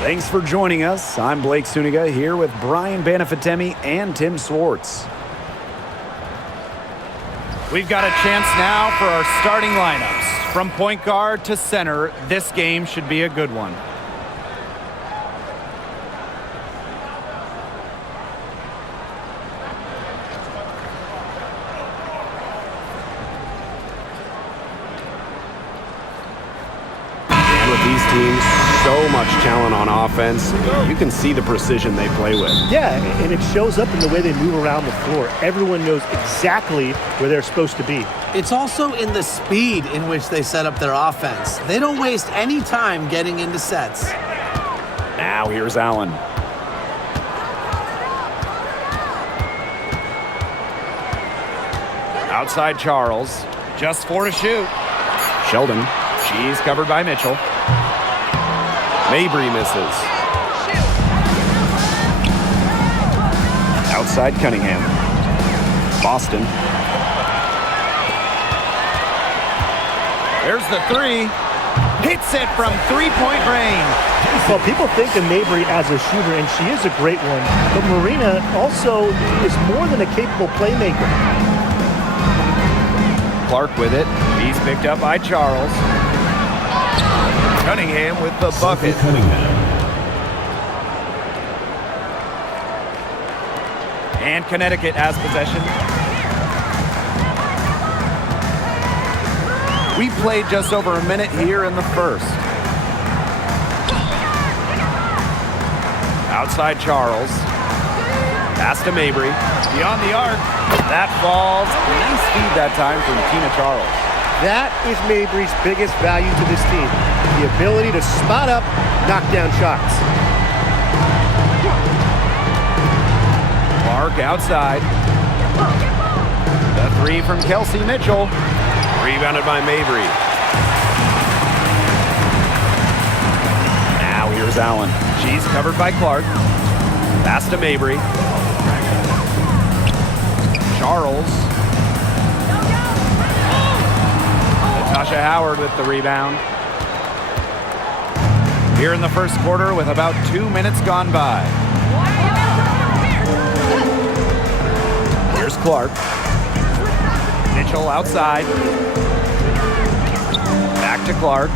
Thanks for joining us. I'm Blake Suniga here with Brian Banafitemi and Tim Swartz. We've got a chance now for our starting lineups. From point guard to center, this game should be a good one. And with these teams, so much talent on offense, you can see the precision they play with. Yeah, and it shows up in the way they move around the floor. Everyone knows exactly where they're supposed to be. It's also in the speed in which they set up their offense. They don't waste any time getting into sets. Now here's Allen. Outside Charles. Just 4 to shoot. Sheldon. She's covered by Mitchell. Mabry misses. Outside Cunningham. Boston. There's the three. Hits it from three-point range. Well, people think of Mabry as a shooter, and she is a great one. But Marina also is more than a capable playmaker. Clark with it. He's picked up by Charles. Cunningham with the bucket. And Connecticut has possession. We played just over a minute here in the first. Outside Charles. Pass to Mabry. Beyond the arc. That falls. Nice feed that time from Tina Charles. That is Mabry's biggest value to this team. The ability to spot up, knock down shots. Clark outside. The three from Kelsey Mitchell. Rebounded by Mabry. Now here's Allen. She's covered by Clark. Pass to Mabry. Charles. Natasha Howard with the rebound. Here in the first quarter with about 2 minutes gone by. Here's Clark. Mitchell outside. Back to Clark.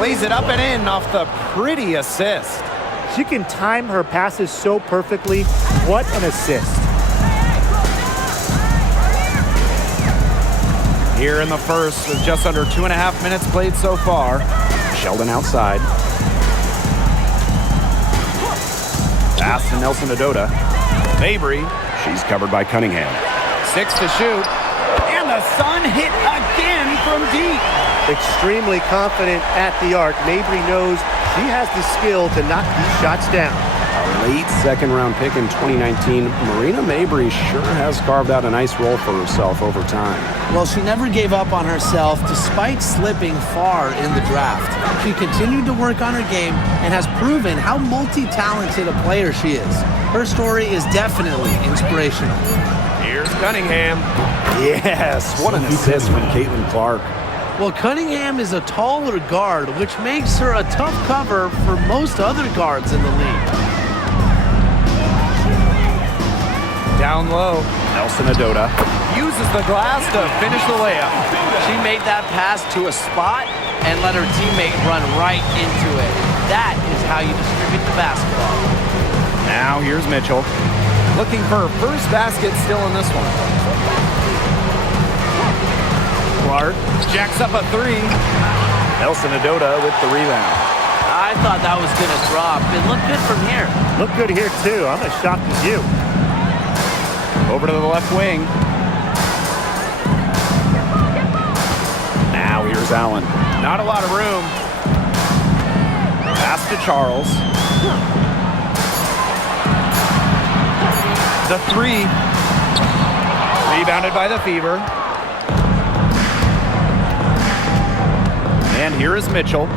Lays it up and in off the pretty assist. She can time her passes so perfectly. What an assist. Here in the first with just under 2.5 minutes played so far. Sheldon outside. Pass to Nelson Adota. Mabry. She's covered by Cunningham. 6 to shoot. And the Sun hit again from deep. Extremely confident at the arc. Mabry knows she has the skill to knock these shots down. A late second-round pick in 2019, Marina Mabry sure has carved out a nice role for herself over time. Well, she never gave up on herself despite slipping far in the draft. She continued to work on her game and has proven how multi-talented a player she is. Her story is definitely inspirational. Here's Cunningham. Yes, what an assist from Caitlinclark. Well, Cunningham is a taller guard, which makes her a tough cover for most other guards in the league. Down low. Nelson Adota. Uses the glass to finish the layup. She made that pass to a spot and let her teammate run right into it. That is how you distribute the basketball. Now here's Mitchell. Looking for her first basket still in this one. Clark jacks up a three. Nelson Adota with the rebound. I thought that was going to drop. It looked good from here. Look good here, too. I'm as shocked as you. Over to the left wing. Now here's Allen. Not a lot of room. Pass to Charles. The three. Rebounded by the Fever. And here is Mitchell.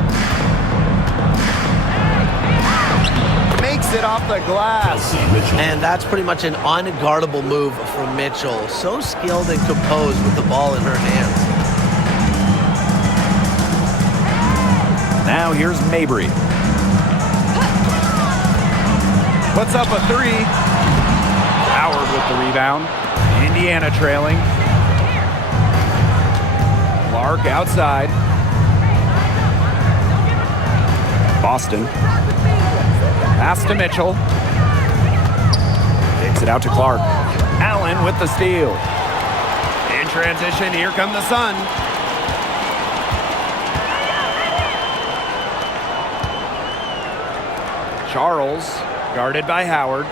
Makes it off the glass. And that's pretty much an unguardable move from Mitchell. So skilled and composed with the ball in her hands. Now here's Mabry. Puts up a three. Howard with the rebound. Indiana trailing. Clark outside. Boston. Pass to Mitchell. Kicks it out to Clark. Allen with the steal. In transition, here come the Sun. Charles, guarded by Howard.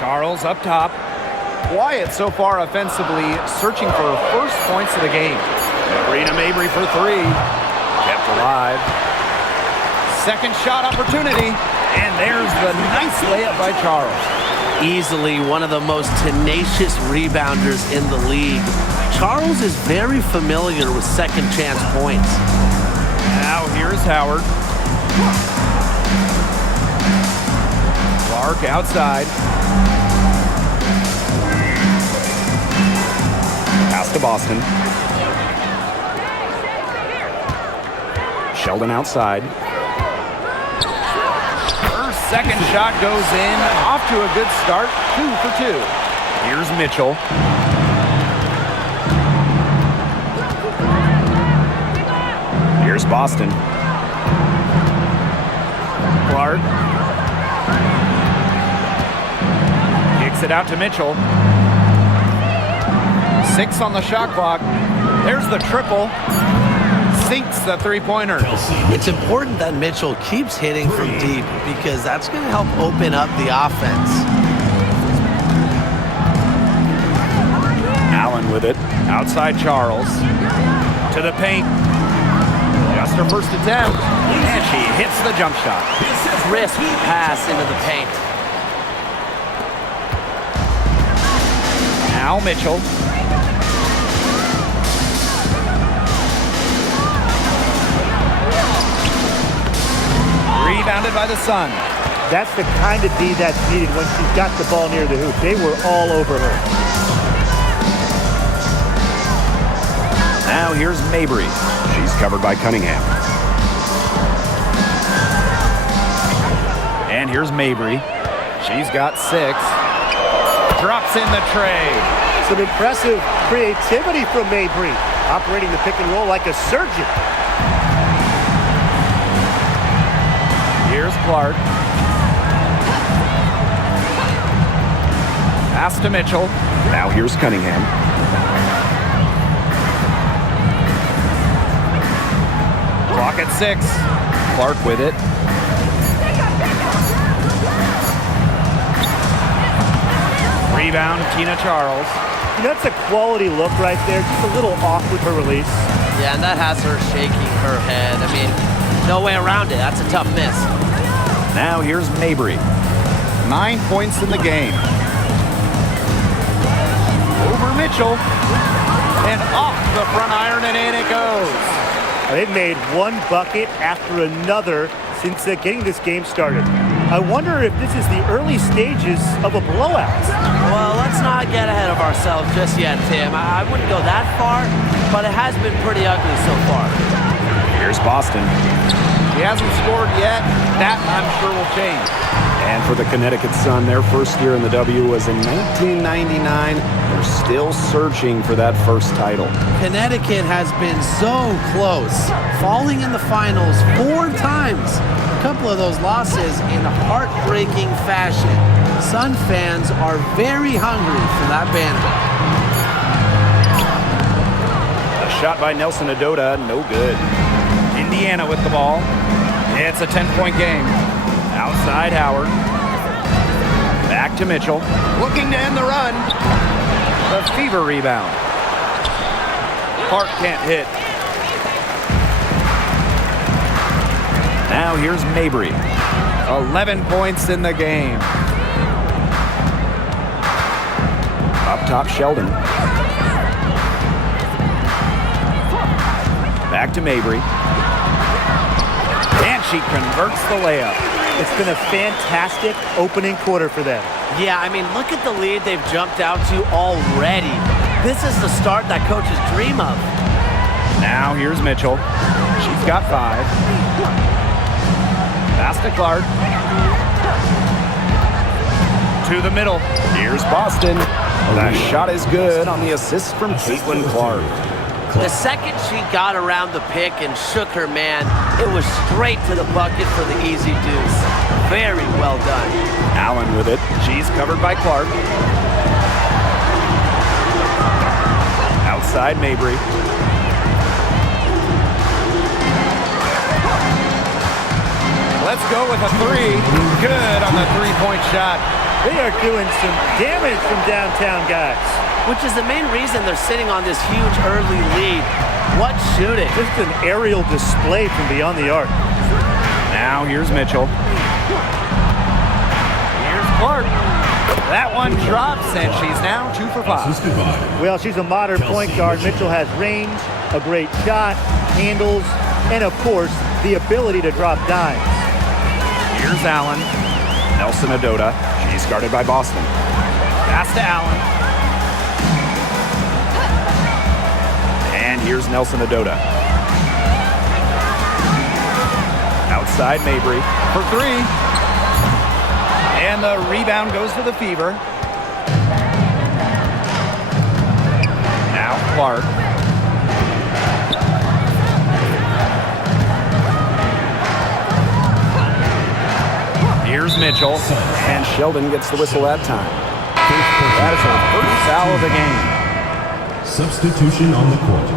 Charles up top. Quiet so far offensively, searching for first points of the game. Marina Mabry for three. Kept alive. Second shot opportunity. And there's the nice layup by Charles. Easily one of the most tenacious rebounders in the league. Charles is very familiar with second chance points. Now here's Howard. Clark outside. Pass to Boston. Sheldon outside. Her second shot goes in. Off to a good start. 2 for 2. Here's Mitchell. Here's Boston. Clark. Kicks it out to Mitchell. 6 on the shot clock. There's the triple. Sinks the three-pointer. It's important that Mitchell keeps hitting from deep because that's going to help open up the offense. Allen with it. Outside Charles. To the paint. Just her first attempt. And she hits the jump shot. Crisp pass into the paint. Now Mitchell. Rebounded by the Sun. That's the kind of D that's needed when she's got the ball near the hoop. They were all over her. Now here's Mabry. She's covered by Cunningham. And here's Mabry. She's got 6. Drops in the tray. Some impressive creativity from Mabry, operating the pick and roll like a surgeon. Here's Clark. Pass to Mitchell. Now here's Cunningham. Clock at 6. Clark with it. Rebound, Tina Charles. That's a quality look right there. Just a little off with her release. Yeah, and that has her shaking her head. I mean, no way around it. That's a tough miss. Now here's Mabry. 9 points in the game. Over Mitchell. And off the front iron, and in it goes. They've made one bucket after another since getting this game started. I wonder if this is the early stages of a blowout. Well, let's not get ahead of ourselves just yet, Tim. I wouldn't go that far, but it has been pretty ugly so far. Here's Boston. He hasn't scored yet. That, I'm sure, will change. And for the Connecticut Sun, their first year in the W was in 1999. They're still searching for that first title. Connecticut has been so close, falling in the finals 4 times. A couple of those losses in heartbreaking fashion. Sun fans are very hungry for that banner. A shot by Nelson Adota, no good. Indiana with the ball. It's a 10-point game. Outside Howard. Back to Mitchell. Looking to end the run. The Fever rebound. Clark can't hit. Now here's Mabry. 11 points in the game. Up top, Sheldon. Back to Mabry. And she converts the layup. It's been a fantastic opening quarter for them. Yeah, I mean, look at the lead they've jumped out to already. This is the start that coaches dream of. Now here's Mitchell. She's got 5. Pass to Clark. To the middle. Here's Boston. That shot is good on the assist from Clark. The second she got around the pick and shook her man, it was straight to the bucket for the easy deuce. Very well done. Allen with it. She's covered by Clark. Outside Mabry. Let's go with a three. Good on the three-point shot. They are doing some damage from downtown, guys. Which is the main reason they're sitting on this huge early lead. What shooting. Just an aerial display from beyond the arc. Now here's Mitchell. Here's Clark. That one drops, and she's now 2 for 5. Well, she's a modern point guard. Mitchell has range, a great shot, handles, and of course, the ability to drop dimes. Here's Allen. Nelson Adota. She's guarded by Boston. Pass to Allen. And here's Nelson Adota. Outside Mabry for 3. And the rebound goes to the Fever. Now Clark. Here's Mitchell. And Sheldon gets the whistle that time. That is her first foul of the game. Substitution on the court.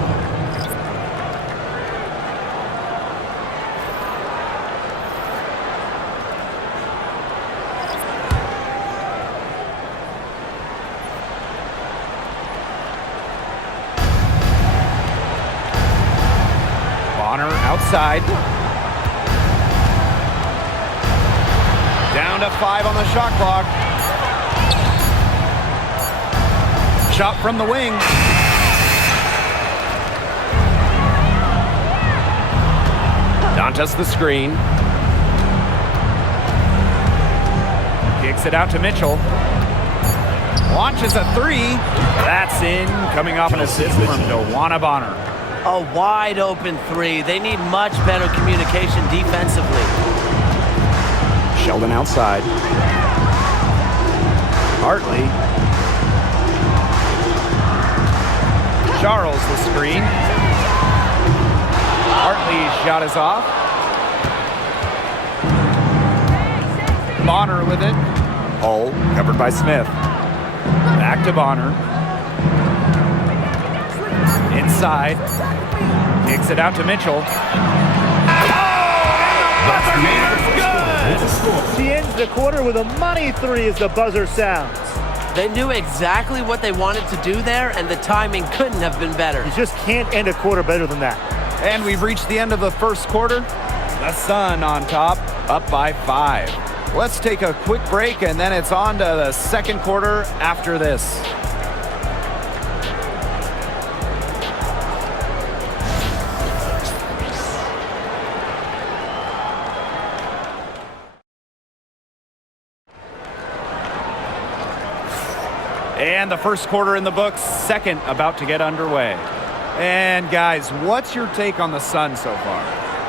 Bonner outside. Down to 5 on the shot clock. Shot from the wing. Dantas the screen. Kicks it out to Mitchell. Launches a 3. That's in. Coming off an assist from Dewana Bonner. A wide open 3. They need much better communication defensively. Sheldon outside. Hartley. Charles the screen. Hartley's shot is off. Bonner with it. Hull covered by Smith. Back to Bonner. Inside. Kicks it out to Mitchell. She ends the quarter with a money 3 as the buzzer sounds. They knew exactly what they wanted to do there, and the timing couldn't have been better. You just can't end a quarter better than that. And we've reached the end of the first quarter. The Sun on top, up by 5. Let's take a quick break, and then it's on to the second quarter after this. And the first quarter in the books, second about to get underway. And guys, what's your take on the Sun so far?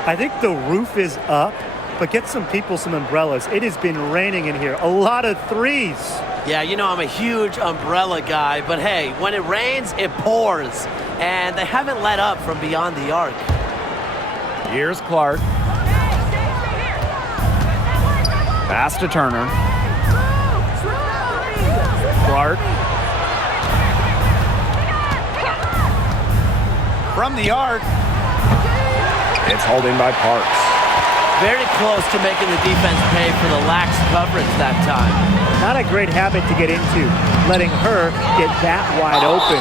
I think the roof is up, but get some people some umbrellas. It has been raining in here. A lot of 3s. Yeah, you know I'm a huge umbrella guy, but hey, when it rains, it pours. And they haven't let up from beyond the arc. Here's Clark. Pass to Turner. Clark. From the arc. It's holding by Parks. Very close to making the defense pay for the lax coverage that time. Not a great habit to get into, letting her get that wide open.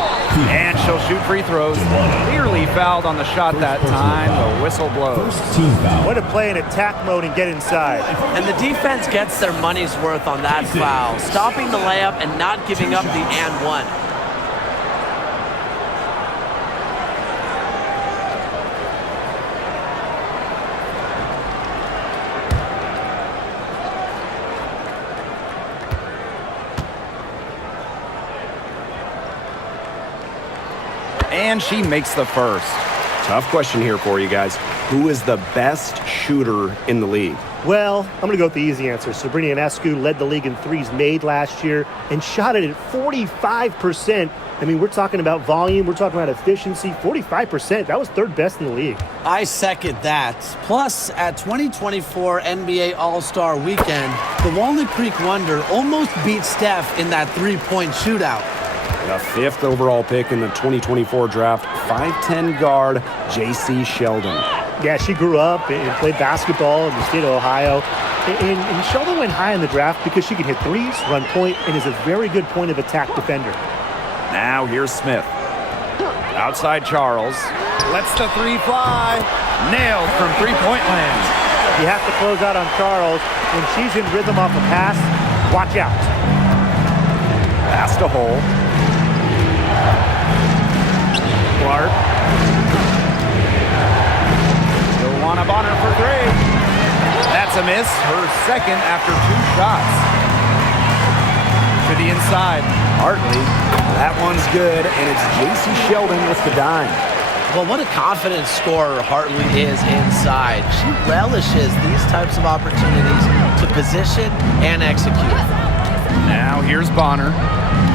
And she'll shoot free throws. Clearly fouled on the shot that time. The whistle blows. Team foul. Way to play in attack mode and get inside. And the defense gets their money's worth on that foul, stopping the layup and not giving up the and one. And she makes the first. Tough question here for you guys. Who is the best shooter in the league? Well, I'm going to go with the easy answer. Sabrina Ionescu led the league in threes made last year and shot it at 45%. I mean, we're talking about volume. We're talking about efficiency. 45%. That was third best in the league. I second that. Plus, at 2024 NBA All-Star Weekend, the Walnut Creek Wonder almost beat Steph in that three-point shootout. The 5th overall pick in the 2024 draft, 5'10 guard, J.C. Sheldon. Yeah, she grew up and played basketball in the state of Ohio. And Sheldon went high in the draft because she can hit threes, run point, and is a very good point of attack defender. Now here's Smith. Outside Charles. Lets the three fly. Nailed from three-point land. You have to close out on Charles. When she's in rhythm off a pass, watch out. Pass to Hole. Clark. Joanna Bonner for three. That's a miss. Her second after 2 shots. To the inside. Hartley. That one's good, and it's J.C. Sheldon with the dime. Well, what a confident scorer Hartley is inside. She relishes these types of opportunities to position and execute. Now here's Bonner.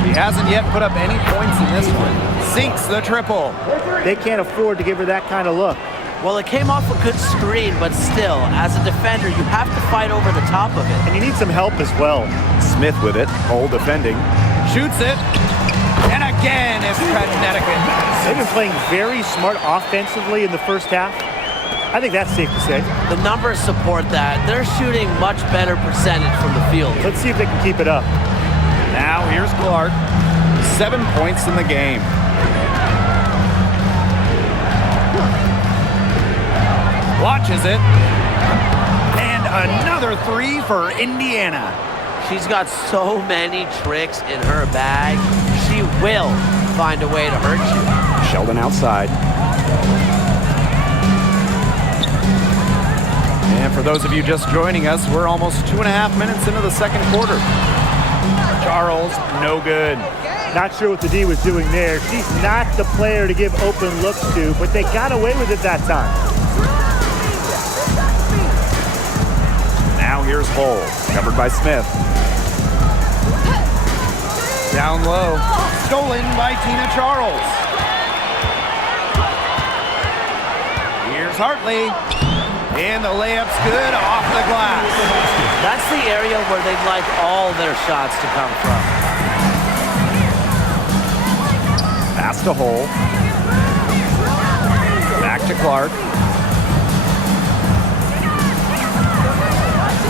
She hasn't yet put up any points in this one. Sinks the triple. They can't afford to give her that kind of look. Well, it came off a good screen, but still, as a defender, you have to fight over the top of it. And you need some help as well. Smith with it. Hole defending. Shoots it. And again, it's Connecticut. They've been playing very smart offensively in the first half. I think that's safe to say. The numbers support that. They're shooting much better percentage from the field. Let's see if they can keep it up. Now here's Clark. 7 points in the game. Watches it. And another three for Indiana. She's got so many tricks in her bag. She will find a way to hurt you. Sheldon outside. And for those of you just joining us, we're almost 2.5 minutes into the second quarter. Charles, no good. Not sure what the D was doing there. She's not the player to give open looks to, but they got away with it that time. Now here's Hole, covered by Smith. Down low, stolen by Tina Charles. Here's Hartley, and the layup's good off the glass. That's the area where they'd like all their shots to come from. Pass to Hole. Back to Clark.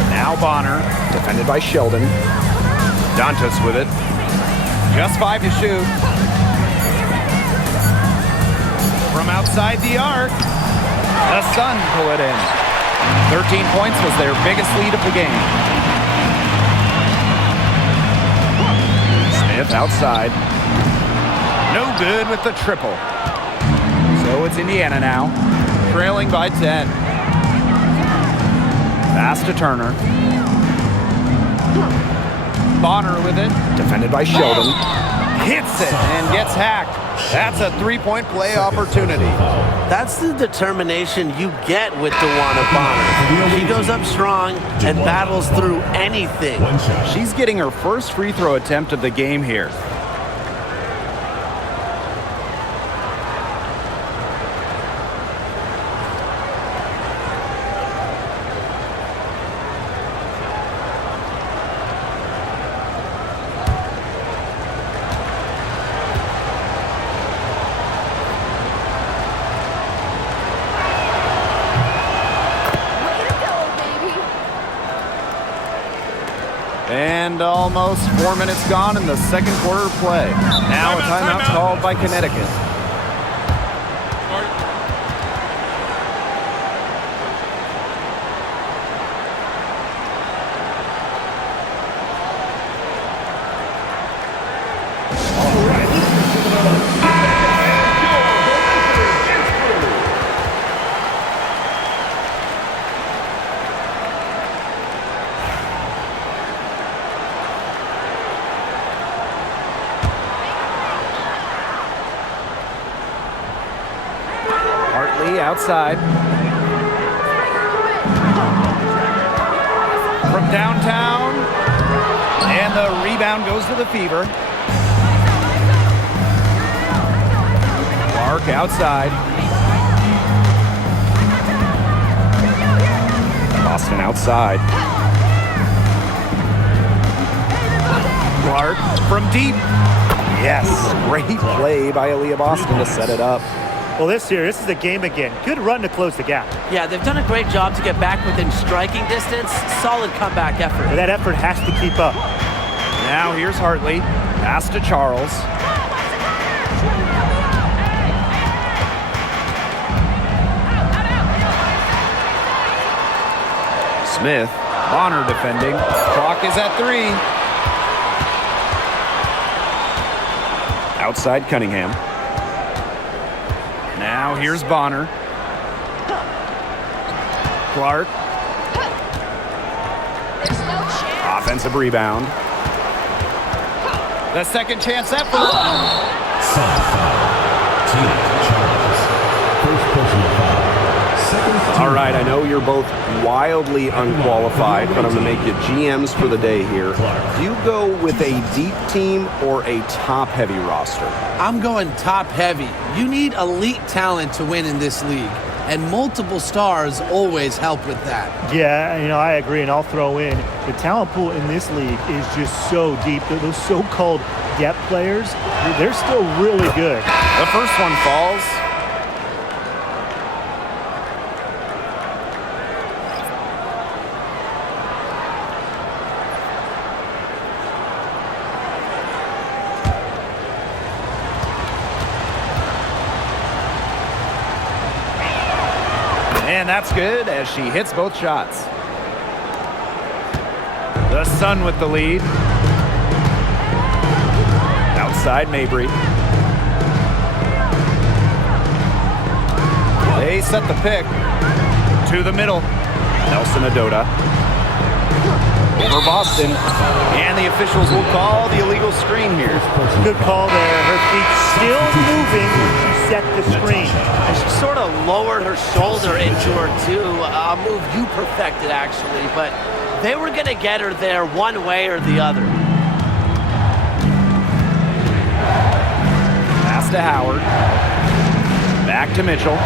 Now Bonner, Defended by Sheldon. Dantas with it. Just 5 to shoot. From outside the arc, the Sun pull it in. 13 points was their biggest lead of the game. Smith outside. No good with the triple. So it's Indiana now, trailing by 10. Pass to Turner. Bonner with it. Defended by Sheldon. Hits it and gets hacked. That's a three-point play opportunity. That's the determination you get with DeWanna Bonner. She goes up strong and battles through anything. She's getting her first free throw attempt of the game here. And almost 4 minutes gone in the second quarter play. Now a timeout called by Connecticut. Hartley outside. From downtown. And the rebound goes to the Fever. Clark outside. Boston outside. Clark from deep. Yes, great play by Aaliyah Boston to set it up. Well, this is a game again. Good run to close the gap. Yeah, they've done a great job to get back within striking distance. Solid comeback effort. But that effort has to keep up. Now here's Hartley. Pass to Charles. Smith. Bonner defending. Clock is at 3. Outside Cunningham. Now here's Bonner. Clark. Offensive rebound. The second chance effort. Team Charles. First personal foul. Second team. All right, I know you're both wildly unqualified, but I'm going to make you GMs for the day here. Do you go with a deep team or a top-heavy roster? I'm going top heavy. You need elite talent to win in this league, and multiple stars always help with that. Yeah, I agree, and I'll throw in the talent pool in this league is just so deep. Those so-called depth players, they're still really good. The first one falls. And that's good as she hits both shots. The Sun with the lead. Outside Mabry. They set the pick to the middle. Nelson Adota. Over Boston. And the officials will call the illegal screen here. Good call there. Her feet still moving when she set the screen. And she sort of lowered her shoulder into her too. A move you perfected, actually, but they were going to get her there one way or the other. Pass to Howard. Back to Mitchell.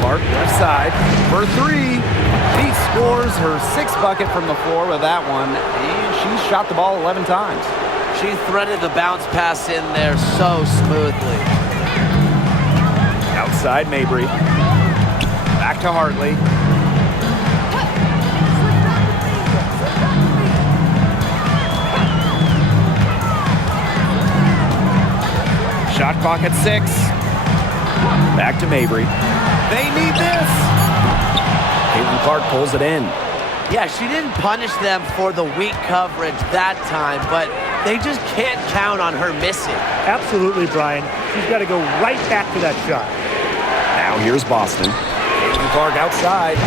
Clark left side for 3. She scores her 6th bucket from the floor with that one, and she's shot the ball 11 times. She threaded the bounce pass in there so smoothly. Outside Mabry. Back to Hartley. Shot clock at 6. Back to Mabry. They need this. Clark pulls it in. Yeah, she didn't punish them for the weak coverage that time, but they just can't count on her missing. Absolutely, Brian. She's got to go right back to that shot. Now here's Boston. Clark outside.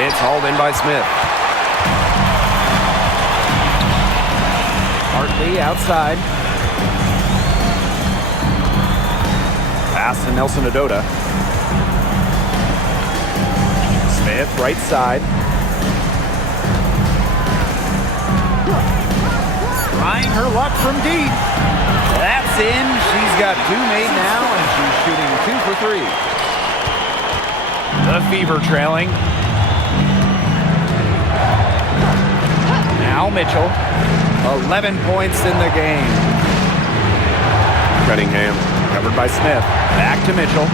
It's hauled in by Smith. Hartley outside. Pass to Nelson Adota. Smith right side. Trying her luck from deep. That's in. She's got 2 made now, and she's shooting 2 for 3. The Fever trailing. Now Mitchell. 11 points in the game. Cunningham. Covered by Smith. Back to Mitchell.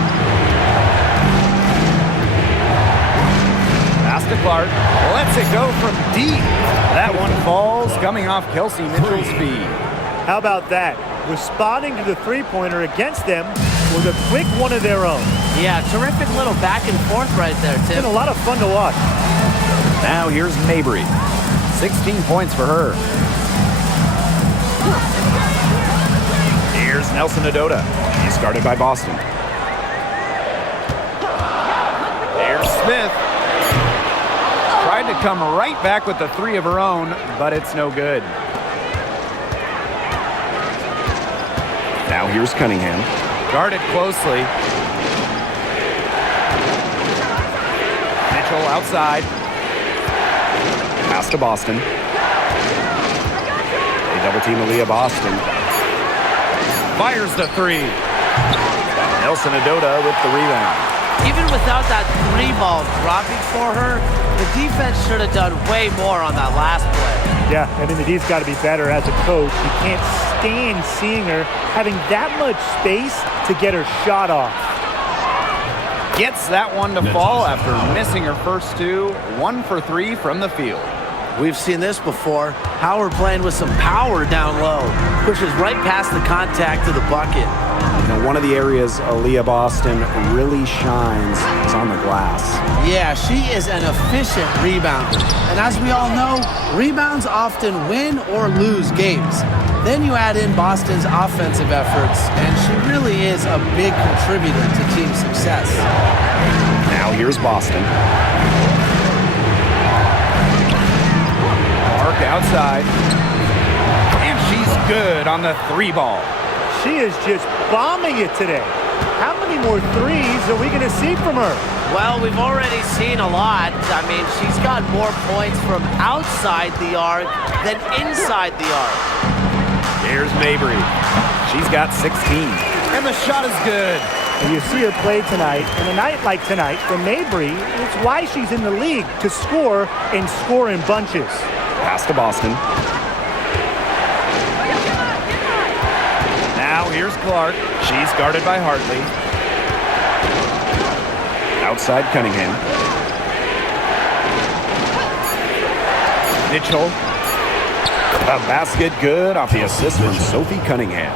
Pass to Clark. Lets it go from deep. That one falls, coming off Kelsey Mitchell's feet. How about that? Responding to the three-pointer against them with a quick one of their own. Yeah, terrific little back and forth right there, It's Tim. been a lot of fun to watch. Now here's Mabry. 16 points for her. Here's Nelson Adota. He's guarded by Boston. There's Smith. Tried to come right back with the 3 of her own, but it's no good. Now here's Cunningham. Guarded closely. Mitchell outside. Pass to Boston. They double team Aaliyah Boston. Fires the three. Nelson Adota with the rebound. Even without that three ball dropping for her, the defense should have done way more on that last play. Yeah, I mean, the D's got to be better as a coach. You can't stand seeing her having that much space to get her shot off. Gets that one to fall after missing her first two. 1 for 3 from the field. We've seen this before. Howard playing with some power down low. Pushes right past the contact to the bucket. You know, one of the areas Aaliyah Boston really shines is on the glass. Yeah, she is an efficient rebounder. And as we all know, rebounds often win or lose games. Then you add in Boston's offensive efforts, and she really is a big contributor to team success. Now here's Boston. Mark outside. And she's good on the three ball. She is just bombing it today. How many more threes are we going to see from her? Well, we've already seen a lot. I mean, she's got more points from outside the arc than inside the arc. Here's Mabry. She's got 16. And the shot is good. And you see her play tonight, and a night like tonight for Mabry, it's why she's in the league, to score and score in bunches. Pass to Boston. Now here's Clark. She's guarded by Hartley. Outside Cunningham. Mitchell. A basket good off the assist from Sophie Cunningham.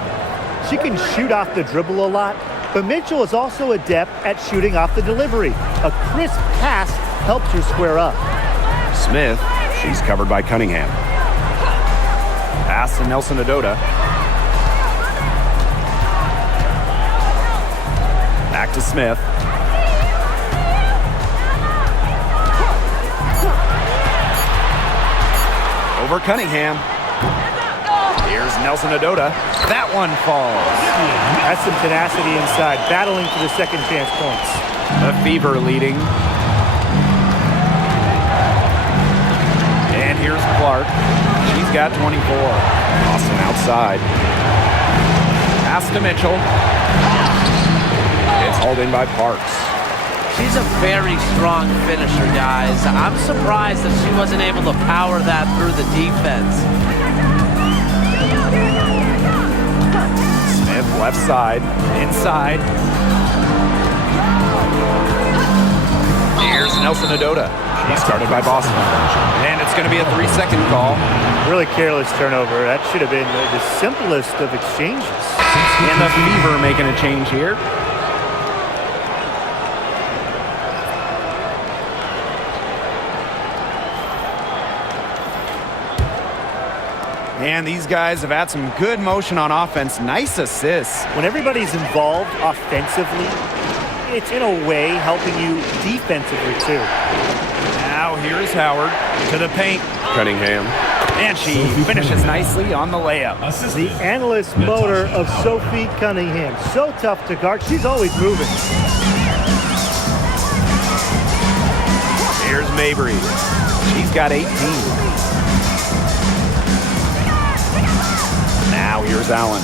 She can shoot off the dribble a lot, but Mitchell is also adept at shooting off the delivery. A crisp pass helps her square up. Smith, she's covered by Cunningham. Pass to Nelson Adota. Back to Smith. Over Cunningham. Here's Nelson Adota. That one falls. That's some tenacity inside, battling for the second chance points. The Fever leading. And here's Clark. She's got 24. Boston outside. Pass to Mitchell. It's hauled in by Parks. She's a very strong finisher, guys. I'm surprised that she wasn't able to power that through the defense. Smith left side. Inside. Here's Nelson Adota. She's started by Boston. And it's going to be a 3-second call. Really careless turnover. That should have been the simplest of exchanges. And the Fever making a change here. And these guys have had some good motion on offense. Nice assists. When everybody's involved offensively, it's in a way helping you defensively too. Now here's Howard to the paint. Cunningham. And she finishes nicely on the layup. The analyst motor of Sophie Cunningham. So tough to guard. She's always moving. Here's Mabry. She's got 18. Now here's Allen.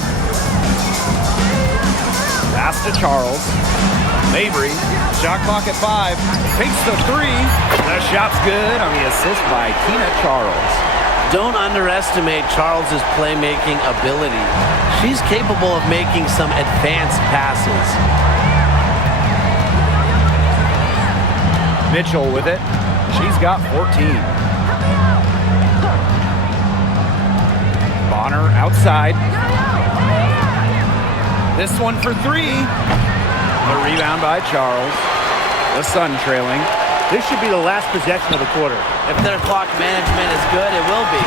Pass to Charles. Mabry, shot clock at 5. Takes the 3. The shot's good on the assist by Tina Charles. Don't underestimate Charles's playmaking ability. She's capable of making some advanced passes. Mitchell with it. She's got 14. Bonner outside. This one for 3. The rebound by Charles. The Sun trailing. This should be the last possession of the quarter. If their clock management is good, it will be.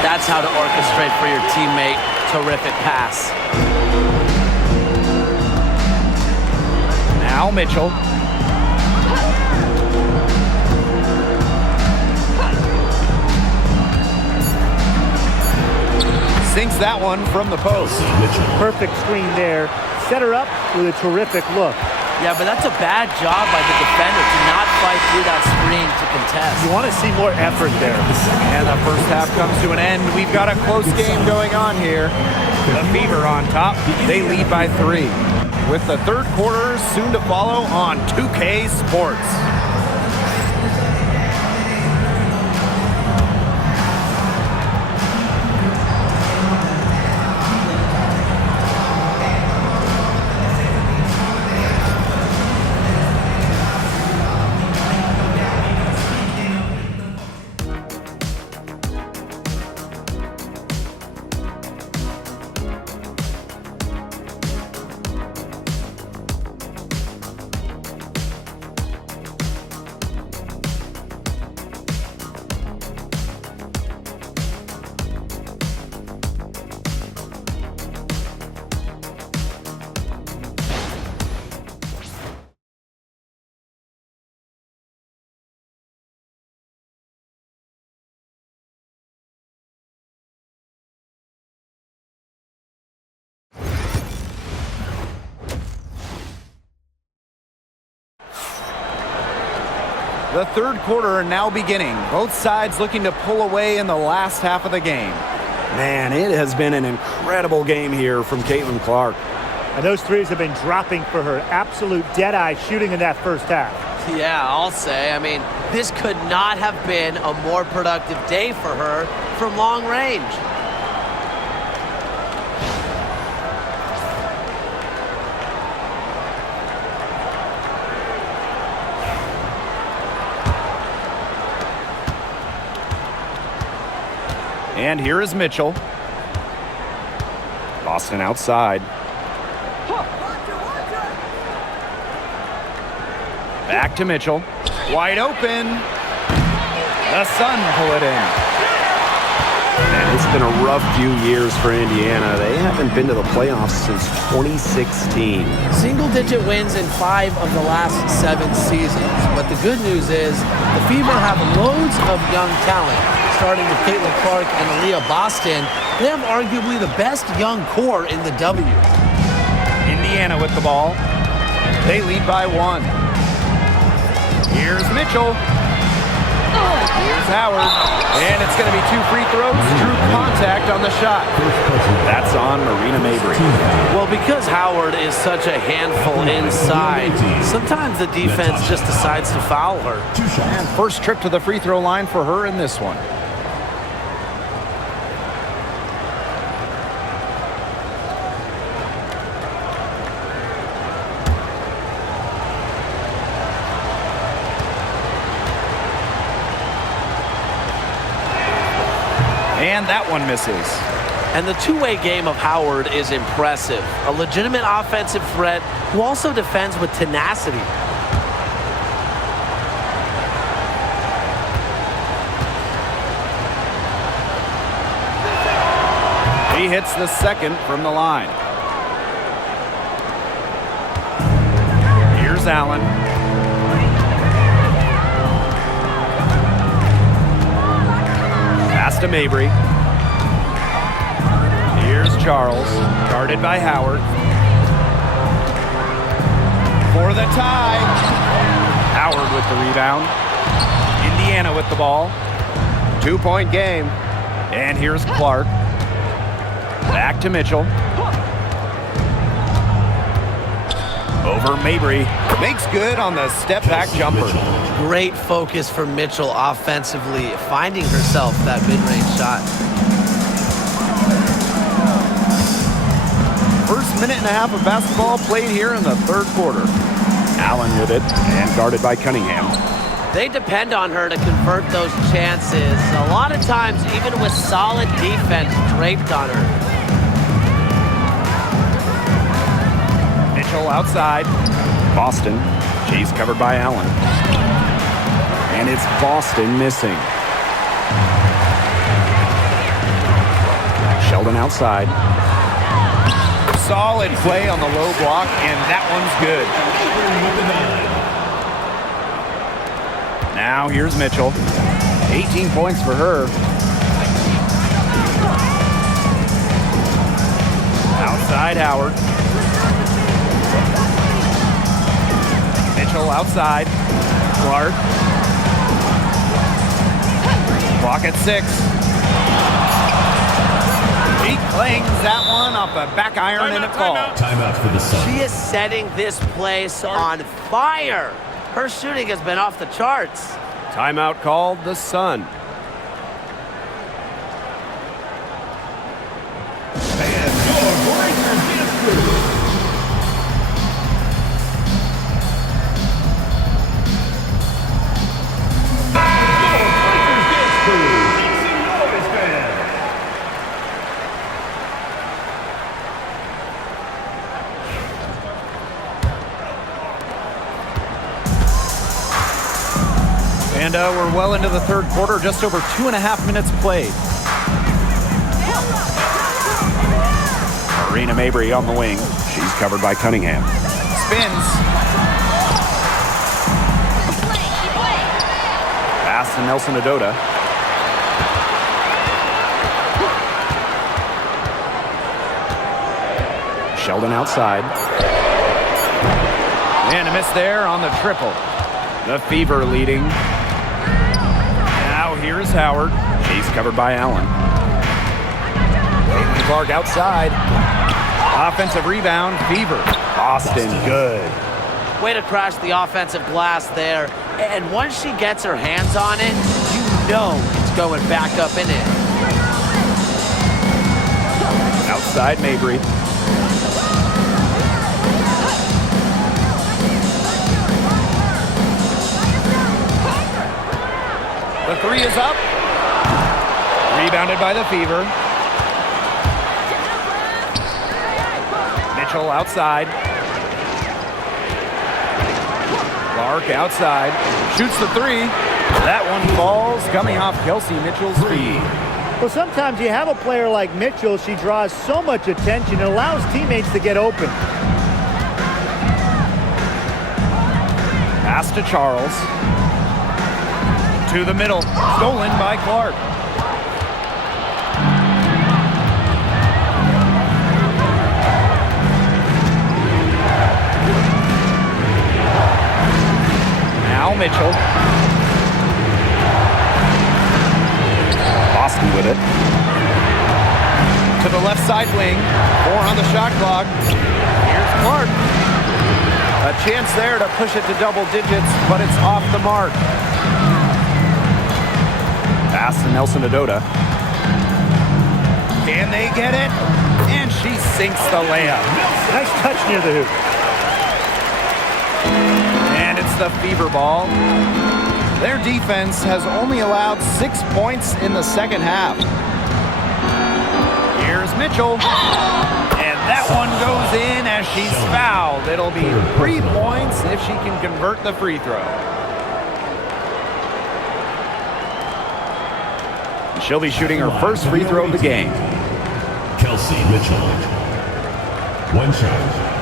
That's how to orchestrate for your teammate. Terrific pass. Now Mitchell. Sinks that one from the post. Perfect screen there. set her up with a terrific look. Yeah, but that's a bad job by the defender to not fight through that screen to contest. You want to see more effort there. And the first half comes to an end. We've got a close game going on here. The Fever on top. They lead by 3. With the third quarter soon to follow on 2K Sports. The third quarter now beginning. Both sides looking to pull away in the last half of the game. Man, it has been an incredible game here from Caitlin Clark. And those threes have been dropping for her. Absolute dead-eye shooting in that first half. Yeah, I'll say. I mean, this could not have been a more productive day for her from long range. And here is Mitchell. Boston outside. Back to Mitchell. Wide open. The Sun pull it in. And it's been a rough few years for Indiana. They haven't been to the playoffs since 2016. Single-digit wins in 5 of the last 7 seasons. But the good news is the Fever have loads of young talent. Starting with Caitlin Clark and Aaliyah Boston, they have arguably the best young core in the W. Indiana with the ball. They lead by 1. Here's Mitchell. Here's Howard. And it's going to be 2 free throws. True contact on the shot. That's on Marina Mabry. Well, because Howard is such a handful inside, sometimes the defense just decides to foul her. And first trip to the free throw line for her in this one. And that one misses. And the two-way game of Howard is impressive. A legitimate offensive threat who also defends with tenacity. He hits the second from the line. Here's Allen. Pass to Mabry. Here's Charles, guarded by Howard. For the tie. Howard with the rebound. Indiana with the ball. 2-point game. And here's Clark. Back to Mitchell. Over Mabry. Makes good on the step-back jumper. Great focus for Mitchell offensively, finding herself that mid-range shot. First minute and a half of basketball played here in the third quarter. Allen with it and guarded by Cunningham. They depend on her to convert those chances. A lot of times, even with solid defense draped on her. Mitchell outside. Boston. She's covered by Allen. And it's Boston missing. Sheldon outside. Solid play on the low block, and that one's good. Now here's Mitchell. 18 points for her. Outside Howard. Mitchell outside. Clark. Clock at 6. He clings that one off a back iron and a call. Timeout for the Suns. She is setting this place on fire. Her shooting has been off the charts. Timeout called the Sun. And your Breakers get through. And we're well into the third quarter, just over 2.5 minutes played. Marina Mabry on the wing. She's covered by Cunningham. Spins. Pass to Nelson Adota. Sheldon outside. And a miss there on the triple. The Fever leading. Now here's Howard. She's covered by Allen. Caitlin Clark outside. Offensive rebound, Fever. Boston good. Way to crash the offensive glass there. And once she gets her hands on it, you know it's going back up and in. Outside Mabry. The three is up. Rebounded by the Fever. Mitchell outside. Clark outside. Shoots the three. That one falls, coming off Kelsey Mitchell's feet. Well, sometimes you have a player like Mitchell. She draws so much attention and allows teammates to get open. Pass to Charles. To the middle. Stolen by Clark. Now Mitchell. Boston with it. To the left side wing. 4 on the shot clock. Here's Clark. A chance there to push it to double digits, but it's off the mark. Pass to Nelson Adota. Can they get it? And she sinks the layup. Nice touch near the hoop. And it's the Fever ball. Their defense has only allowed 6 points in the second half. Here's Mitchell. And that one goes in as she's fouled. It'll be 3 points if she can convert the free throw. She'll be shooting her first free throw of the game. Kelsey Mitchell. One shot.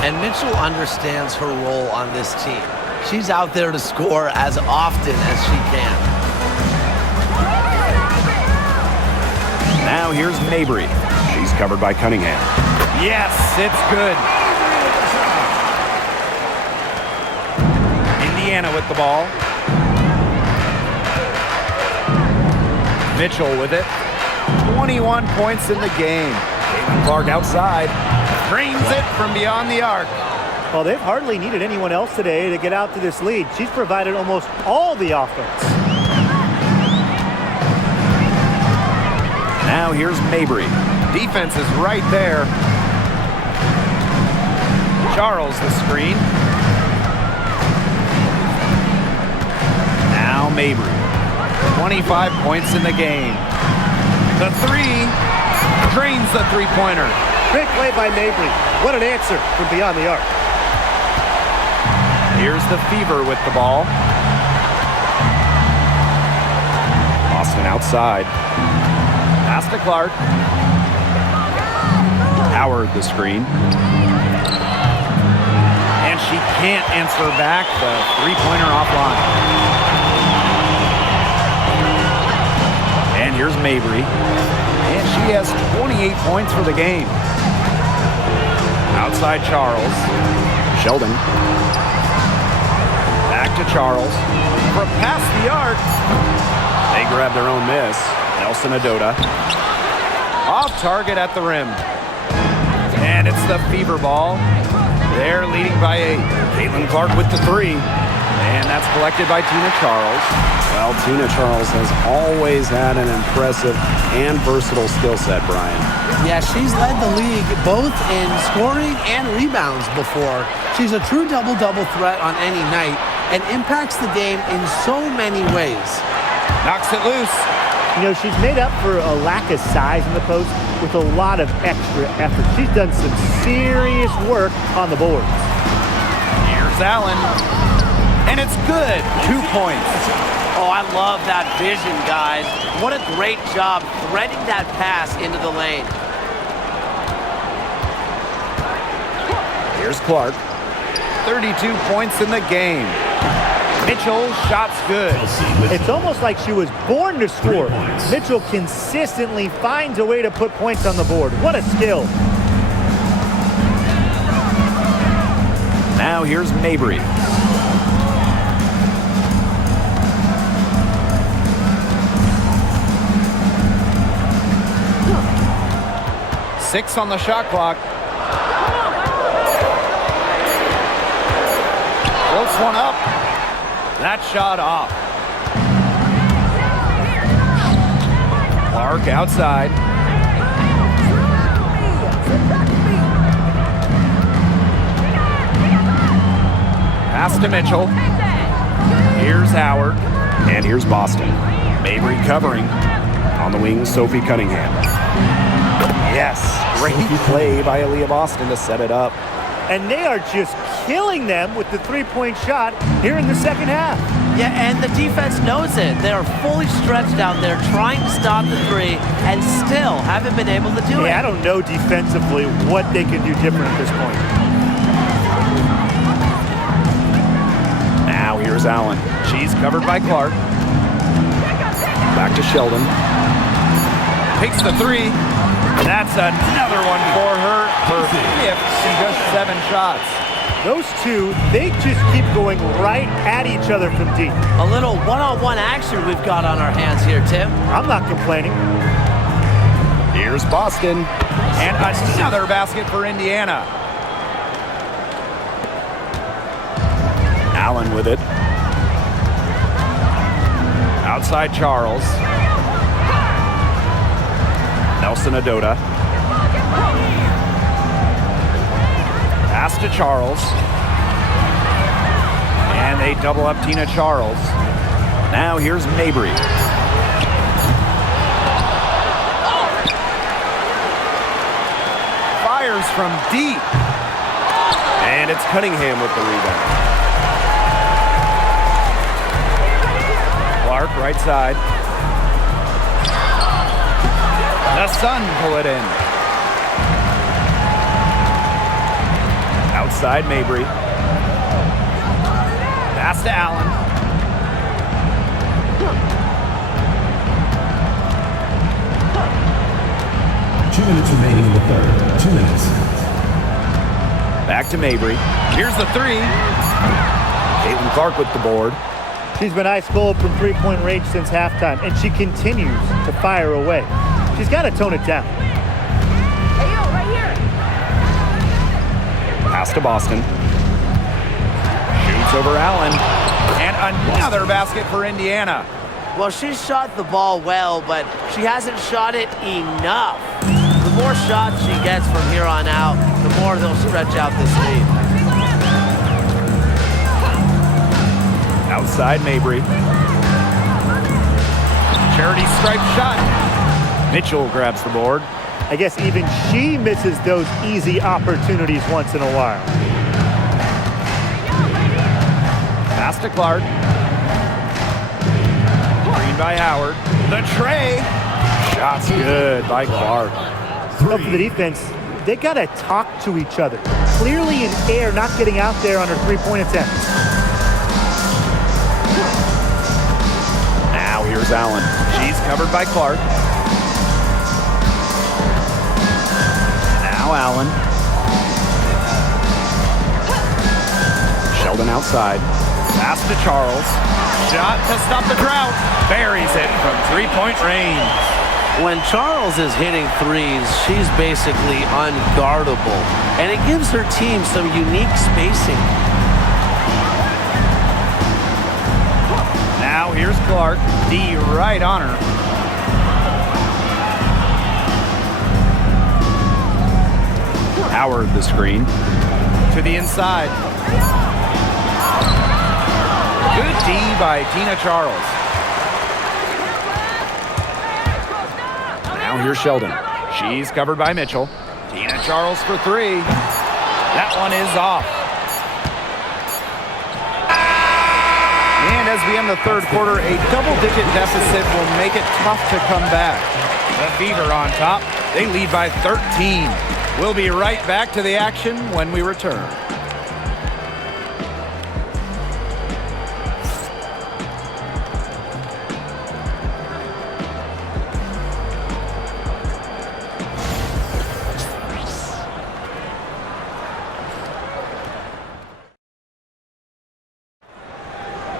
And Mitchell understands her role on this team. She's out there to score as often as she can. Now here's Mabry. She's covered by Cunningham. Yes, it's good. Indiana with the ball. Mitchell with it. 21 points in the game. Caitlin Clark outside. Drains it from beyond the arc. Well, they've hardly needed anyone else today to get out to this lead. She's provided almost all the offense. Now here's Mabry. Defense is right there. Charles the screen. Now Mabry. 25 points in the game. The three drains the three-pointer. Great play by Mabry. What an answer from beyond the arc. Here's the Fever with the ball. Boston outside. Pass to Clark. Howard the screen. And she can't answer back. The three-pointer offline. And here's Mabry. And she has 28 points for the game. Outside Charles. Sheldon. Back to Charles. For a pass the arc. They grab their own miss. Nelson Adota. Off target at the rim. And it's the fever ball. They're leading by 8. Caitlin-Clark with the 3. And that's collected by Tina Charles. Well, Tina Charles has always had an impressive and versatile skill set, Brian. Yeah, she's led the league both in scoring and rebounds before. She's a true double-double threat on any night and impacts the game in so many ways. Knocks it loose. You know, she's made up for a lack of size in the post with a lot of extra effort. She's done some serious work on the boards. Here's Allen. And it's good. 2 points. Oh, I love that vision, guys. What a great job threading that pass into the lane. Here's Clark. 32 points in the game. Mitchell, shots good. It's almost like she was born to score. Mitchell consistently finds a way to put points on the board. What a skill. Now here's Mabry. Six on the shot clock. Floats one up. That shot off. Clark outside. Pass to Mitchell. Here's Howard. And here's Boston. Mabry covering. On the wing, Sophie Cunningham. Yes, great play by Aaliyah Boston to set it up. And they are just killing them with the three-point shot here in the second half. Yeah, and the defense knows it. They are fully stretched out there trying to stop the three and still haven't been able to do it. I don't know defensively what they can do different at this point. Now here's Allen. She's covered by Clark. Back to Sheldon. Takes the three. That's another one for her. Her fifth in just 7 shots. Those two, they just keep going right at each other from deep. A little one-on-one action we've got on our hands here, Tim. I'm not complaining. Here's Boston. And another basket for Indiana. Allen with it. Outside Charles. Nelson Adota. Pass to Charles. And they double up Tina Charles. Now here's Mabry. Fires from deep. And it's Cunningham with the rebound. Clark right side. The Sun pull it in. Outside Mabry. Pass to Allen. 2 minutes remaining in the third. 2 minutes. Back to Mabry. Here's the three. Caitlin-Clark with the board. She's been ice cold from three-point range since halftime, and she continues to fire away. She's got to tone it down. Hey, yo, right here. Pass to Boston. Shoots over Allen. And another basket for Indiana. Well, she shot the ball well, but she hasn't shot it enough. The more shots she gets from here on out, the more they'll stretch out this lead. Outside Mabry. Charity stripe shot. Mitchell grabs the board. I guess even she misses those easy opportunities once in a while. Pass to Clark. Screen by Howard. The tray. Shot's good by Clark. Up for the defense, they got to talk to each other. Clearly in air, not getting out there on her three-point attempt. Now here's Allen. She's covered by Clark. Now Allen. Sheldon outside. Pass to Charles. Shot to stop the drought. Buries it from three-point range. When Charles is hitting threes, she's basically unguardable, and it gives her team some unique spacing. Now here's Clark. D right on her. Howard the screen. To the inside. Good D by Tina Charles. Now here's Sheldon. She's covered by Mitchell. Tina Charles for three. That one is off. And as we end the third quarter, a double-digit deficit will make it tough to come back. The Fever on top. They lead by 13. We'll be right back to the action when we return.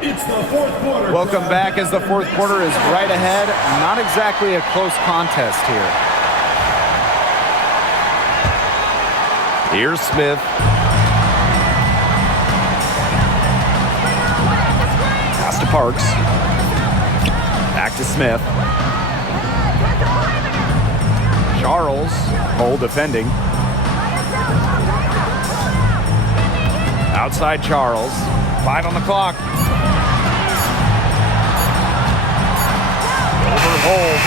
It's the fourth quarter. Welcome back as the fourth quarter is right ahead. Not exactly a close contest here. Here's Smith. Pass to Parks. Back to Smith. Charles, Cole defending. Outside Charles. 5 on the clock. Over hole.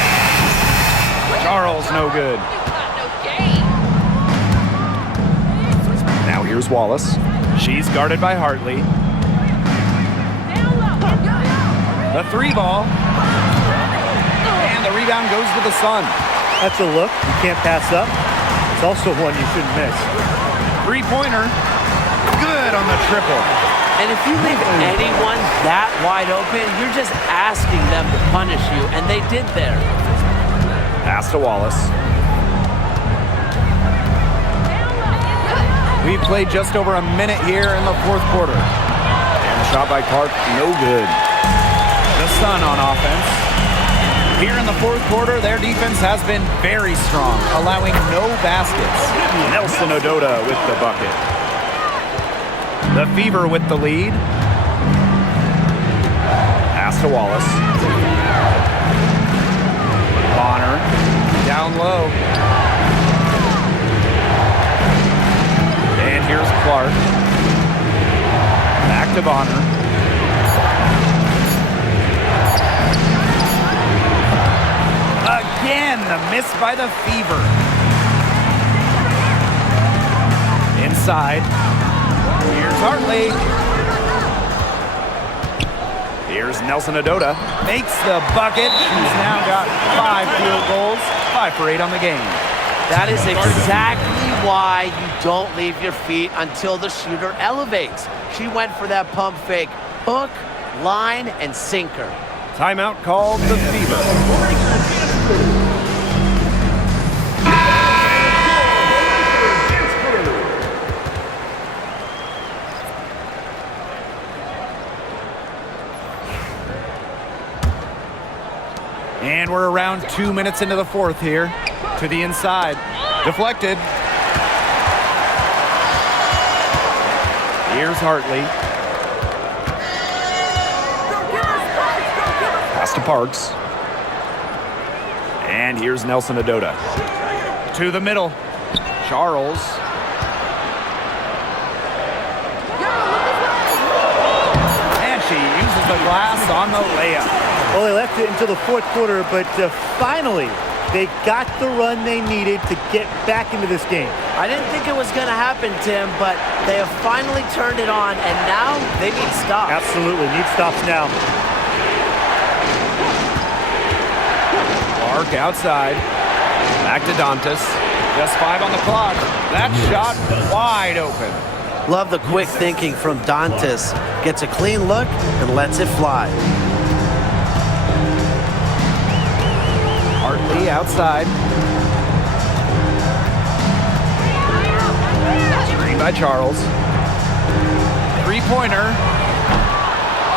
Charles no good. Now here's Wallace. She's guarded by Hartley. The three ball. And the rebound goes to the Sun. That's a look you can't pass up. It's also one you shouldn't miss. Three-pointer. Good on the triple. And if you leave anyone that wide open, you're just asking them to punish you, and they did there. Pass to Wallace. We've played just over a minute here in the fourth quarter. And the shot by Clark, no good. The Sun on offense. Here in the fourth quarter, their defense has been very strong, allowing no baskets. Nelson Ododa with the bucket. The Fever with the lead. Pass to Wallace. Bonner down low. And here's Clark. Back to Bonner. Again, the miss by the Fever. Inside. Here's Hartley. Here's Nelson Ododa. Makes the bucket. He's now got 5 field goals. 5 for 8 on the game. That is exactly why you don't leave your feet until the shooter elevates. She went for that pump fake. Hook, line, and sinker. Timeout called the Fever. And we're around 2 minutes into the fourth here. To the inside. Deflected. Here's Hartley. Pass to Parks. And here's Nelson Ododa. To the middle. Charles. And she uses the glass on the layup. Well, they left it until the fourth quarter, but finally, they got the run they needed to get back into this game. I didn't think it was going to happen, Tim, but they have finally turned it on, and now they need stops. Absolutely, need stops now. Clark outside. Back to Dantas. Just 5 on the clock. That shot wide open. Love the quick thinking from Dantas. Gets a clean look and lets it fly. Hartley outside. Screen by Charles. Three-pointer.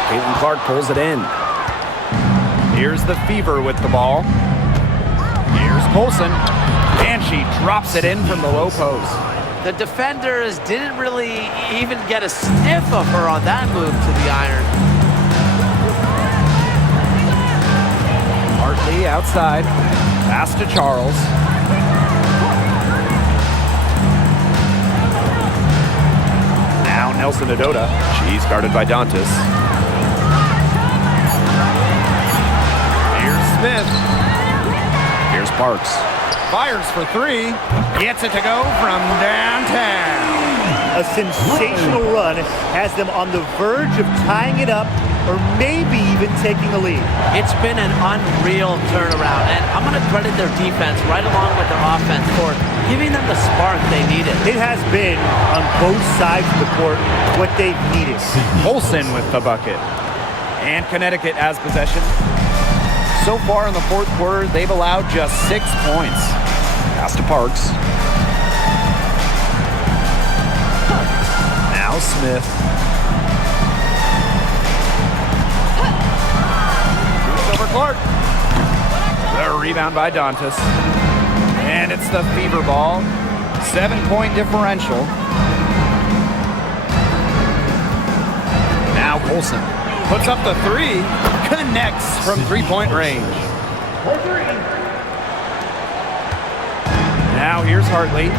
Caitlin Clark pulls it in. Here's the Fever with the ball. Here's Colson. And she drops it in from the low post. The defenders didn't really even get a sniff of her on that move to the iron. Hartley outside. Pass to Charles. Now Nelson Adota. She's guarded by Dantas. Here's Smith. Here's Parks. Fires for 3. Gets it to go from downtown. A sensational run has them on the verge of tying it up or maybe even taking the lead. It's been an unreal turnaround, and I'm going to credit their defense right along with their offense for giving them the spark they needed. It has been, on both sides of the court, what they've needed. Olsen with the bucket. And Connecticut has possession. So far in the fourth quarter, they've allowed just 6 points. Pass to Parks. Now Smith. Moves over Clark. The rebound by Dantas. And it's the Fever ball. 7-point differential. Now Colson puts up the 3. Connects from 3-point range. Now here's Hartley.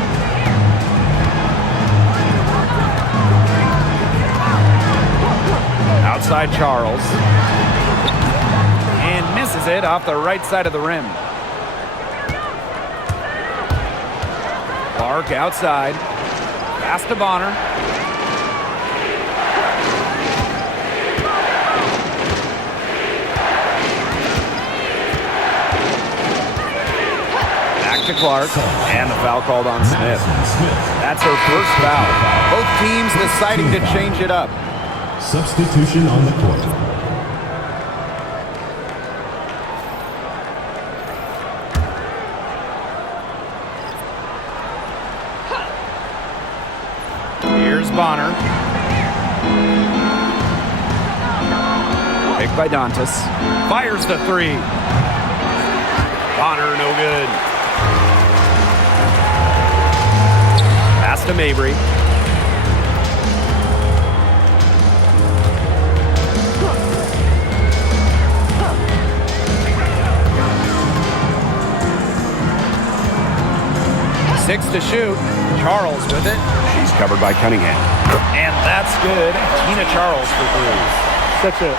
Outside Charles. And misses it off the right side of the rim. Clark outside. Pass to Bonner. To Clark, and the foul called on Smith. That's her first foul. Both teams deciding to change it up. Substitution on the court. Here's Bonner. Picked by Dantas. Fires the 3. Bonner, no good. To Mabry. Six to shoot. Charles with it. She's covered by Cunningham. And that's good. Tina Charles for 3. Such a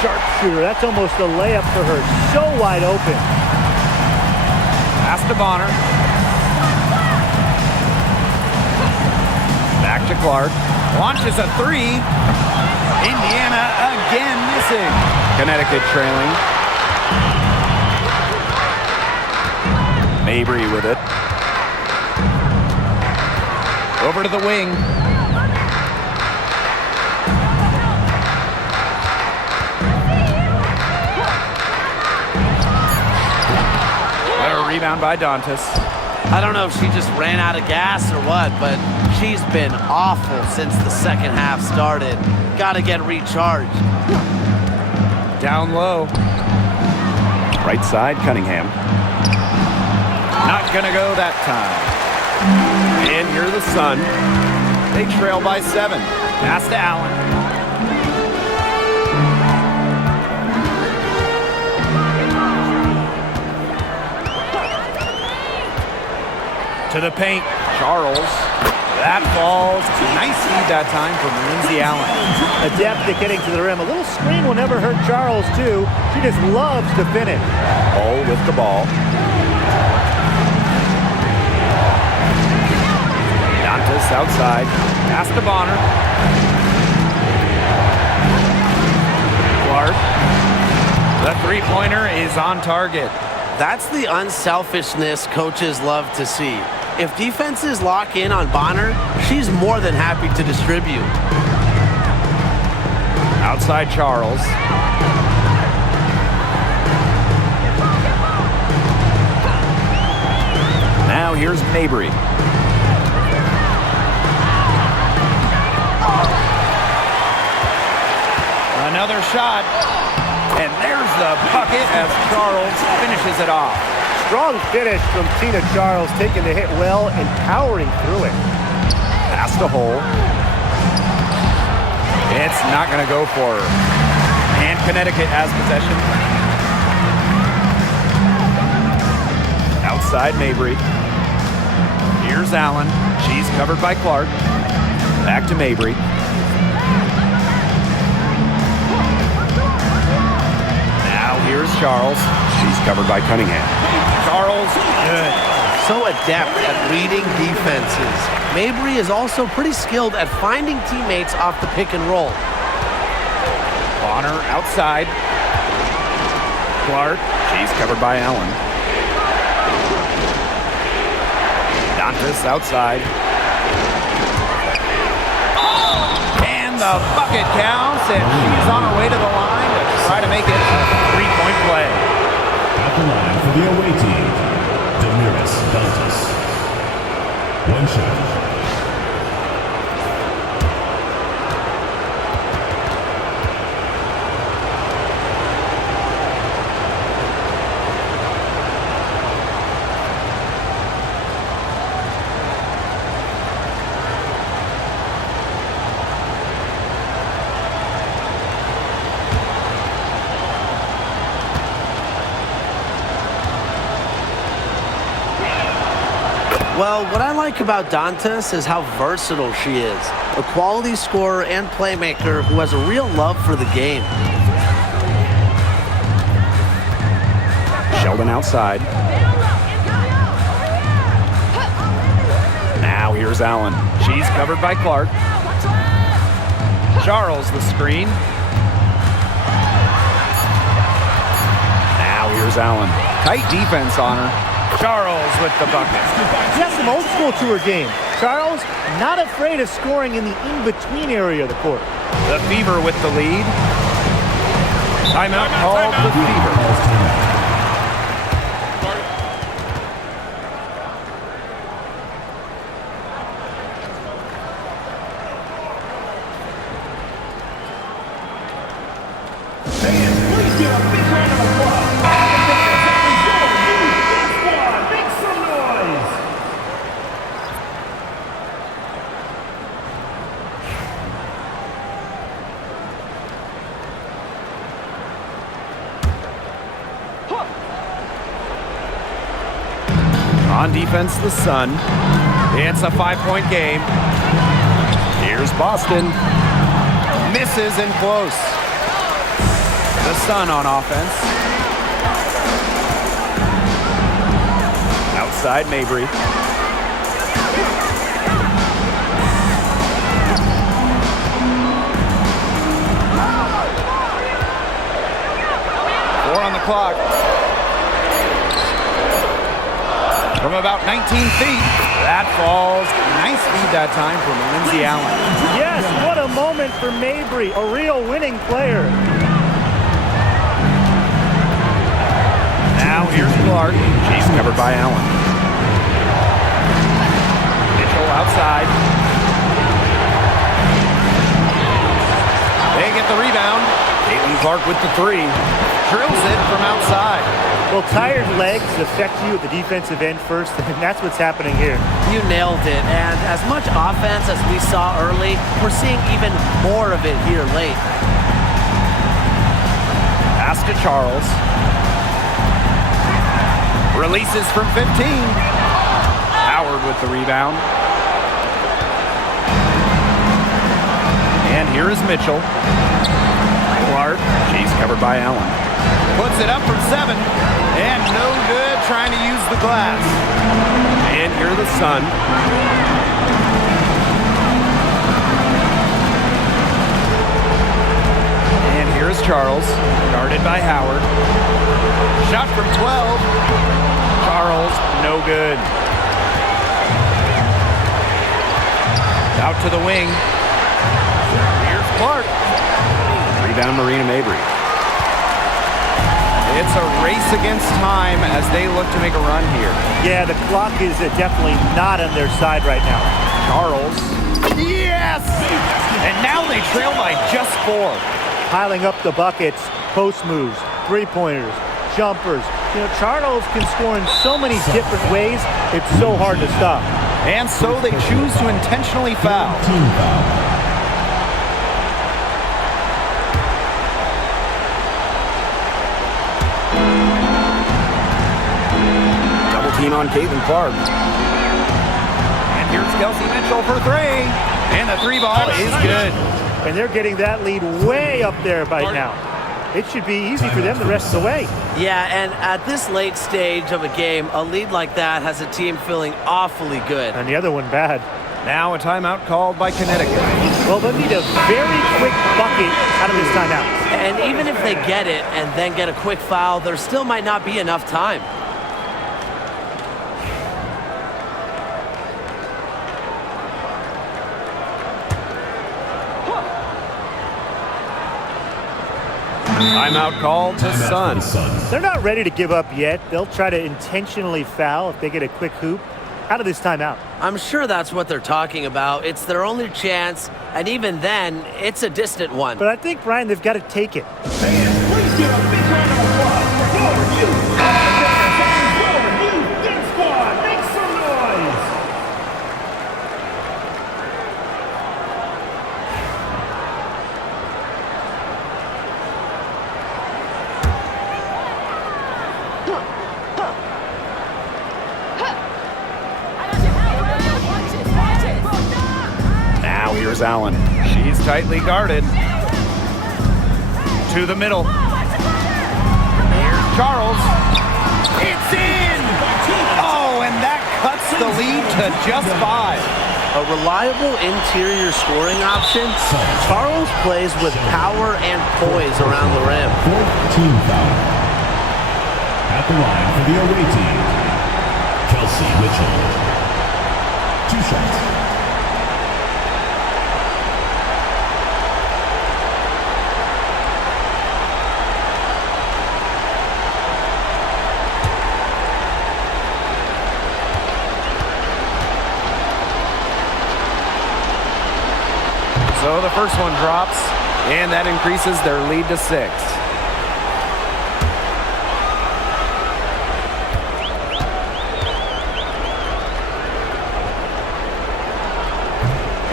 sharpshooter. That's almost a layup for her. So wide open. Pass to Bonner. Back to Clark. Launches a 3. Indiana again missing. Connecticut trailing. Mabry with it. Over to the wing. A rebound by Dantas. I don't know if she just ran out of gas or what, but she's been awful since the second half started. Got to get recharged. Down low. Right side, Cunningham. Not going to go that time. And here the Sun. They trail by 7. Pass to Allen. To the paint. Charles. That falls. Nice feed that time from Lindsay Allen. Adept at getting to the rim. A little screen will never hurt Charles, too. She just loves to finish. All with the ball. Dantas outside. Pass to Bonner. Clark. The three-pointer is on target. That's the unselfishness coaches love to see. If defenses lock in on Bonner, she's more than happy to distribute. Outside Charles. Now here's Mabry. Another shot. And there's the bucket as Charles finishes it off. Strong finish from Tina Charles, taking the hit well and powering through it. Pass to Hole. It's not going to go for her. And Connecticut has possession. Outside Mabry. Here's Allen. She's covered by Clark. Back to Mabry. Now here's Charles. She's covered by Cunningham. Charles, good. So adept at reading defenses. Mabry is also pretty skilled at finding teammates off the pick and roll. Bonner outside. Clark, she's covered by Allen. Dantas outside. And the bucket counts, and she's on her way to the line to try to make it a three-point play. At the line for the away team, Damiris Dantas. One shot. Well, what I like about Dantas is how versatile she is. A quality scorer and playmaker who has a real love for the game. Sheldon outside. Now here's Allen. She's covered by Clark. Charles the screen. Now here's Allen. Tight defense on her. Charles with the bucket. She has some old school to her game. Charles, not afraid of scoring in the in-between area of the court. The Fever with the lead. Timeout called the Fever. On defense, the Sun. It's a 5-point game. Here's Boston. Misses and close. The Sun on offense. Outside Mabry. Four on the clock. From about 19 feet. That falls. Nice feed that time from Lindsay Allen. Yes, what a moment for Mabry, a real winning player. Now here's Clark. She's covered by Allen. Mitchell outside. They get the rebound. Caitlin Clark with the three. Drills it from outside. Well, tired legs affect you at the defensive end first, and that's what's happening here. You nailed it, and as much offense as we saw early, we're seeing even more of it here late. Pass to Charles. Releases from 15. Howard with the rebound. And here is Mitchell. Clark, she's covered by Allen. Puts it up from 7. And no good trying to use the glass. And here the Sun. And here's Charles, guarded by Howard. Shot from 12. Charles, no good. Out to the wing. Here's Clark. Rebound, Marina Mabry. It's a race against time as they look to make a run here. Yeah, the clock is definitely not on their side right now. Charles. Yes! And now they trail by just 4. Piling up the buckets, post moves, three-pointers, jumpers. You know, Charles can score in so many different ways, it's so hard to stop. And so they choose to intentionally foul. Team foul. Team on Caitlin-Clark. And here's Kelsey Mitchell for 3. And the 3 ball is good. And they're getting that lead way up there by now. It should be easy for them the rest of the way. Yeah, and at this late stage of a game, a lead like that has a team feeling awfully good. And the other one bad. Now a timeout called by Connecticut. Well, they'll need a very quick bucket out of this timeout. And even if they get it and then get a quick foul, there still might not be enough time. Timeout called to Suns. They're not ready to give up yet. They'll try to intentionally foul if they get a quick hoop out of this timeout. I'm sure that's what they're talking about. It's their only chance, and even then, it's a distant one. But I think, Brian, they've got to take it. Please give a big round of applause for your Dance Squad. Make some noise. Now here's Allen. She's tightly guarded. To the middle. Here's Charles. It's in! Oh, and that cuts the lead to just 5. A reliable interior scoring option. Charles plays with power and poise around the rim. 4th team foul. At the line for the away team, Kelsey Mitchell. 2 shots. So the first one drops, and that increases their lead to 6.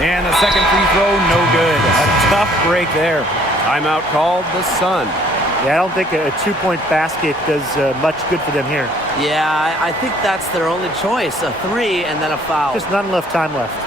And the second free throw, no good. A tough break there. Timeout called the Sun. Yeah, I don't think a 2-point basket does much good for them here. Yeah, I think that's their only choice. A 3 and then a foul. Just not enough time left.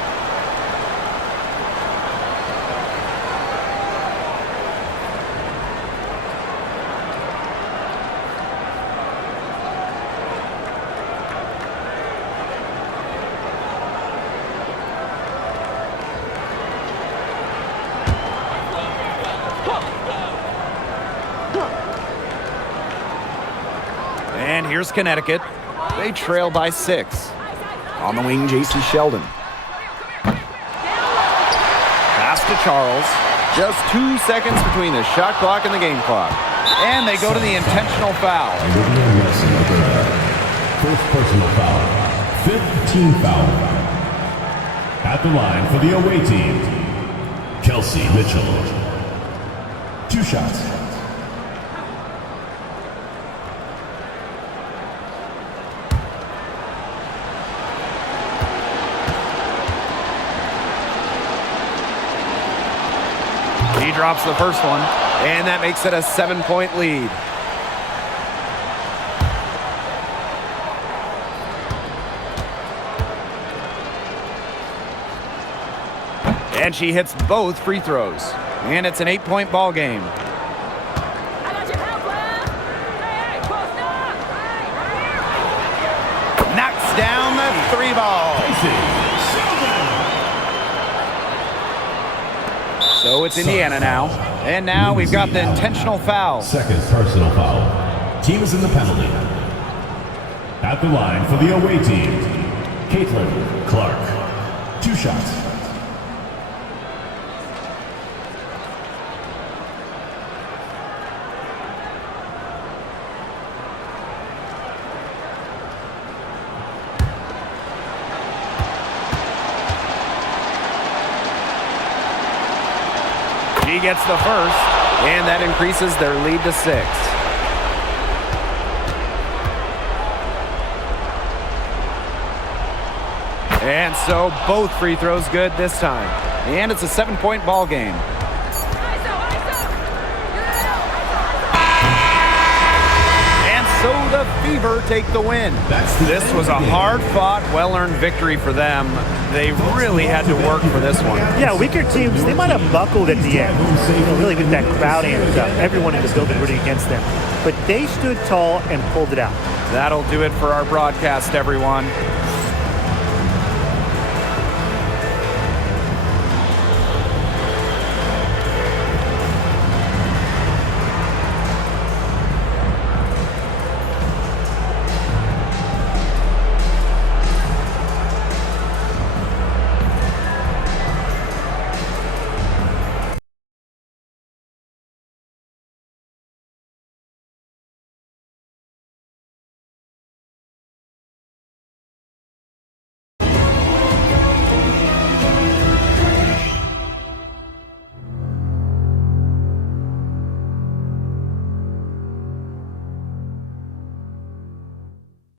And here's Connecticut. They trail by 6. On the wing, J.C. Sheldon. Pass to Charles. Just 2 seconds between the shot clock and the game clock. And they go to the intentional foul. First personal foul. 5th team foul. At the line for the away team, Kelsey Mitchell. 2 shots. He drops the first one, and that makes it a 7-point lead. And she hits both free throws. And it's an 8-point ball game. Knocks down the 3 ball. So it's Indiana now. And now we've got the intentional foul. Second personal foul. Team is in the penalty. At the line for the away team, Clark. 2 shots. He gets the first, and that increases their lead to 6. And so both free throws good this time. And it's a 7-point ball game. And so the Fever take the win. This was a hard-fought, well-earned victory for them. They really had to work for this one. Yeah, weaker teams, they might have buckled at the end. Really with that crowd amped up. Everyone in the building rooting against them. But they stood tall and pulled it out. That'll do it for our broadcast, everyone.